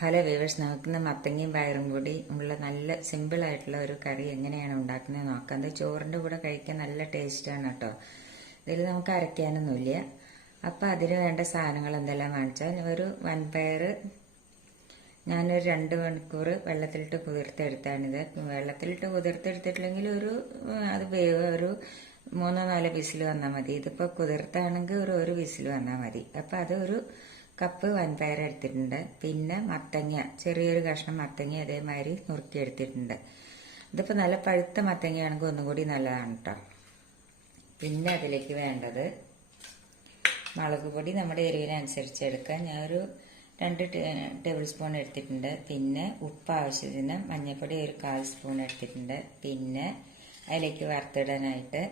Hello viewers, നമുക്ക് മത്തങ്ങയും പയറും കൂടി ഉള്ള നല്ല സിമ്പിളായിട്ടുള്ള ഒരു കറി എങ്ങനെയാണ് ഉണ്ടാക്കുന്നത് നോക്കാം. അത് ചോറിൻ്റെ കൂടെ കഴിക്കാൻ നല്ല ടേസ്റ്റാണ് കേട്ടോ. ഇതിൽ നമുക്ക് അരയ്ക്കാനൊന്നുമില്ല. അപ്പം അതിന് വേണ്ട സാധനങ്ങൾ എന്തെല്ലാം വാങ്ങിച്ചാൽ, ഒരു വൻപയർ ഞാനൊരു 2 മണിക്കൂർ വെള്ളത്തിലിട്ട് കുതിർത്തെടുത്താണിത്. വെള്ളത്തിലിട്ട് കുതിർത്തെടുത്തിട്ടില്ലെങ്കിൽ അത് ഒരു 3-4 വിസിൽ വന്നാൽ മതി. ഇതിപ്പോൾ കുതിർത്താണെങ്കിൽ ഒരു വിസിൽ വന്നാൽ മതി. അപ്പം അത് ഒരു കപ്പ് വൻപയർ എടുത്തിട്ടുണ്ട്. പിന്നെ മത്തങ്ങ, ചെറിയൊരു കഷ്ണം മത്തങ്ങ അതേമാതിരി നുറുക്കി എടുത്തിട്ടുണ്ട്. ഇതിപ്പോൾ നല്ല പഴുത്ത മത്തങ്ങയാണെങ്കിൽ ഒന്നും കൂടി നല്ലതാണ് കേട്ടോ. പിന്നെ അതിലേക്ക് വേണ്ടത് മുളക് പൊടി നമ്മുടെ എരിവിനനുസരിച്ച് എടുക്കാം. ഞാനൊരു 2 ടേബിൾ സ്പൂൺ എടുത്തിട്ടുണ്ട്. പിന്നെ ഉപ്പ് ആവശ്യത്തിന്, മഞ്ഞൾപ്പൊടി ഒരു 1/4 സ്പൂൺ എടുത്തിട്ടുണ്ട്. പിന്നെ അതിലേക്ക് വറുത്തിടാനായിട്ട്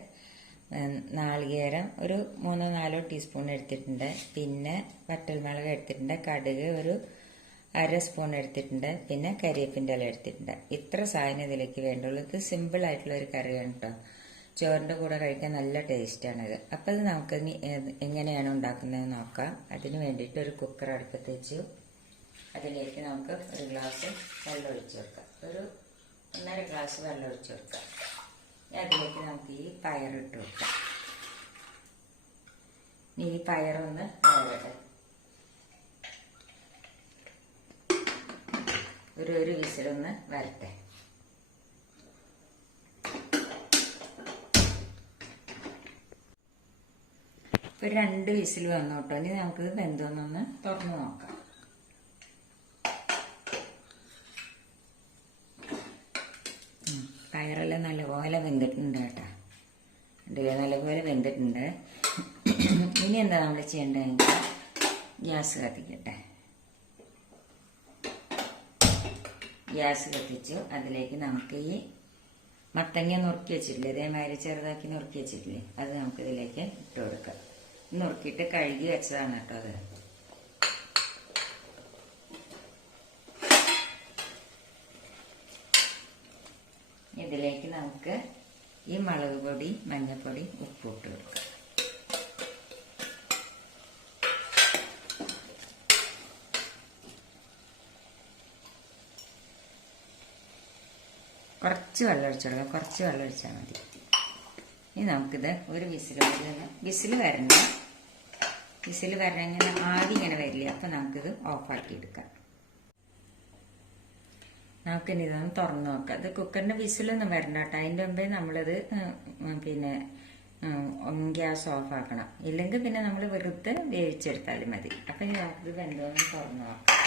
നാളികേരം ഒരു 3-4 ടീസ്പൂൺ എടുത്തിട്ടുണ്ട്. പിന്നെ വറ്റൽമുളക് എടുത്തിട്ടുണ്ട്. കടുക് ഒരു 1/2 സ്പൂൺ എടുത്തിട്ടുണ്ട്. പിന്നെ കരിവേപ്പിൻ്റെ ഇല എടുത്തിട്ടുണ്ട്. ഇത്ര സാധനം ഇതിലേക്ക് വേണ്ടുള്ളൂ. ഇത് സിമ്പിളായിട്ടുള്ള ഒരു കറിയാണ് കേട്ടോ. ചോറിൻ്റെ കൂടെ കഴിക്കാൻ നല്ല ടേസ്റ്റാണിത്. അപ്പം ഇത് നമുക്ക് എങ്ങനെയാണ് ഉണ്ടാക്കുന്നത് നോക്കാം. അതിന് വേണ്ടിയിട്ട് ഒരു കുക്കർ അടുപ്പത്ത് വെച്ചു. അതിലേക്ക് നമുക്ക് ഒരു ഗ്ലാസ് വെള്ളം ഒഴിച്ചു കൊടുക്കാം. ഒരു 1.5 ഗ്ലാസ് വെള്ളം ഒഴിച്ചു കൊടുക്കാം. അതിലേക്ക് നമുക്ക് ഈ പയറിട്ട് വെക്കാം. ഈ പയറൊന്ന് വേവട്ടെ. ഒരു വിസിലൊന്ന് വരട്ടെ. ഇപ്പൊ 2 വിസിൽ വന്നു കേട്ടോ. ഇനി നമുക്ക് വെന്തോന്നൊന്ന് തുറന്നു നോക്കാം. പയറെല്ലാം നല്ലപോലെ വെന്തിട്ടുണ്ട് കേട്ടോ. നല്ലപോലെ വെന്തിട്ടുണ്ട്. ഇനി എന്താ നമ്മൾ ചെയ്യേണ്ടതെങ്കിൽ ഗ്യാസ് കത്തിക്കട്ടെ. ഗ്യാസ് കത്തിച്ചു. അതിലേക്ക് നമുക്ക് ഈ മത്തങ്ങ നുറുക്കി വെച്ചിട്ടില്ലേ, ഇതേമാതിരി ചെറുതാക്കി നുറുക്കി വെച്ചിട്ടില്ലേ, അത് നമുക്ക് ഇതിലേക്ക് ഇട്ട് കൊടുക്കാം. നുറുക്കിയിട്ട് കഴുകി വെച്ചതാണ് കേട്ടോ അത്. ഇതിലേക്ക് നമുക്ക് ഈ മുളക് പൊടി, മഞ്ഞൾപ്പൊടി, ഉപ്പ് ഇട്ട് കൊടുക്കാം. കുറച്ച് വെള്ളം ഒഴിച്ചു കൊടുക്കാം. കുറച്ച് വെള്ളം ഒഴിച്ചാൽ മതി. ഇനി നമുക്കിത് ഒരു വിസിൽ വരണ്ട. വിസിൽ വരണമെങ്കിൽ ആദ്യം ഇങ്ങനെ വരില്ല. അപ്പം നമുക്കിത് ഓഫാക്കി എടുക്കാം. നമുക്കിനി ഇതൊന്ന് തുറന്നു നോക്കാം. ഇത് കുക്കറിന്റെ വിസിലൊന്നും വരണ്ട കേട്ടോ. അതിൻ്റെ മുമ്പേ നമ്മളിത് പിന്നെ ഗ്യാസ് ഓഫ് ആക്കണം. ഇല്ലെങ്കിൽ പിന്നെ നമ്മൾ വെറുതെ വേവിച്ചെടുത്താലും മതി. അപ്പം ഇനി നമുക്കിത് വെന്തോന്ന് തുറന്നു നോക്കാം.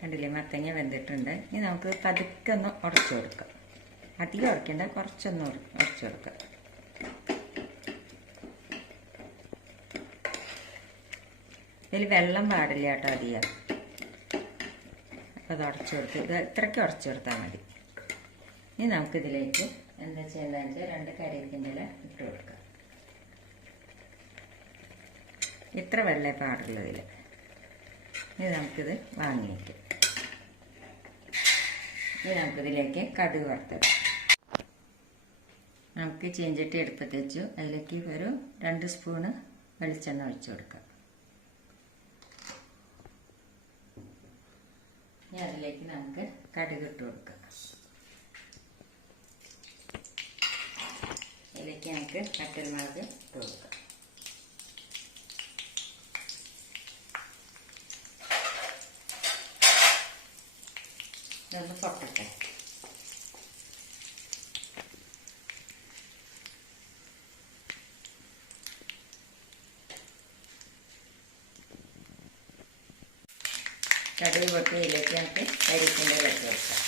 കണ്ടില്ലേ, മത്തങ്ങ വെന്തിട്ടുണ്ട്. ഇനി നമുക്ക് പതുക്കെ ഒന്ന് ഉടച്ചു കൊടുക്കാം. അധികം ഉടയ്ക്കണ്ട, കുറച്ചൊന്ന് ഉടച്ചു കൊടുക്കാം. ഇതിൽ വെള്ളം പാടില്ല കേട്ടോ അധികം. അപ്പോൾ അത് ഉടച്ചു കൊടുത്ത്, ഇത് ഇത്രയ്ക്ക് ഉടച്ചു കൊടുത്താൽ മതി. ഇനി നമുക്കിതിലേക്ക് എന്താ ചെയ്യുന്നതെന്ന് വെച്ചാൽ 2 കരിവേപ്പിൻ്റെ ഇല ഇട്ട് കൊടുക്കാം. ഇത്ര വെള്ളേ പാടുള്ളതിൽ. ഇനി നമുക്കിത് വാങ്ങി വയ്ക്കാം. ഇനി നമുക്കിതിലേക്ക് കടുക് വറുത്തിടാം. നമുക്ക് ചീഞ്ചട്ടി എടുപ്പത്ത് വെച്ചു. അതിലേക്ക് ഒരു 2 സ്പൂണ് വെളിച്ചെണ്ണ ഒഴിച്ചു കൊടുക്കാം. ഇനി അതിലേക്ക് നമുക്ക് കടുക് ഇട്ട് കൊടുക്കാം. ഇതിലേക്ക് നമുക്ക് വറ്റൽമുളക് ഇട്ട് കൊടുക്കാം. ഇതൊന്ന് പൊട്ടട്ടെ. കടുക് പൊട്ടി ഇതിലേക്ക് നമുക്ക് കരിവേപ്പിൻ്റെ ഇല ഇട്ട് കൊടുക്കാം.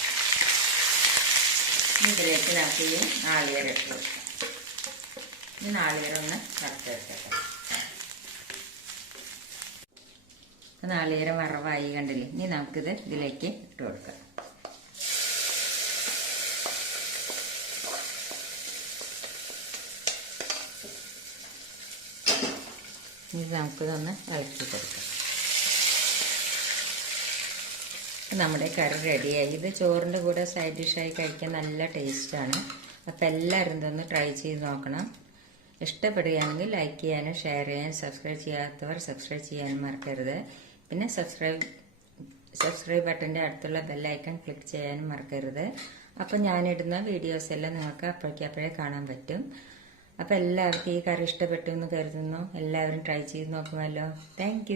ഇതിലേക്ക് നമുക്ക് ഈ നാളികേരം ഇട്ട് കൊടുക്കാം. ഈ നാളികേരം ഒന്ന് വറുത്തെടുക്കട്ടെ. നാളികേരം വറവായി കണ്ടില്ലേ. ഇനി നമുക്കിത് ഇതിലേക്ക് ഇട്ട് കൊടുക്കാം. ഇത് നമുക്കിതൊന്ന് ഇളക്കി കൊടുക്കാം. നമ്മുടെ കറി റെഡിയായി. ഇത് ചോറിൻ്റെ കൂടെ സൈഡ് ഡിഷായി കഴിക്കാൻ നല്ല ടേസ്റ്റാണ്. അപ്പോൾ എല്ലാവരും ഇതൊന്ന് ട്രൈ ചെയ്ത് നോക്കണം. ഇഷ്ടപ്പെടുകയാണെങ്കിൽ ലൈക്ക് ചെയ്യാനും ഷെയർ ചെയ്യാനും സബ്സ്ക്രൈബ് ചെയ്യാത്തവർ സബ്സ്ക്രൈബ് ചെയ്യാനും മറക്കരുത്. പിന്നെ സബ്സ്ക്രൈബ് ബട്ടന്റെ അടുത്തുള്ള ബെല്ലൈക്കൺ ക്ലിക്ക് ചെയ്യാനും മറക്കരുത്. അപ്പം ഞാനിടുന്ന വീഡിയോസ് എല്ലാം നിങ്ങൾക്ക് അപ്പോഴേക്കപ്പോഴേ കാണാൻ പറ്റും. അപ്പം എല്ലാവർക്കും ഈ കറി ഇഷ്ടപ്പെട്ടു എന്ന് കരുതുന്നു. എല്ലാവരും ട്രൈ ചെയ്ത് നോക്കുമല്ലോ. താങ്ക്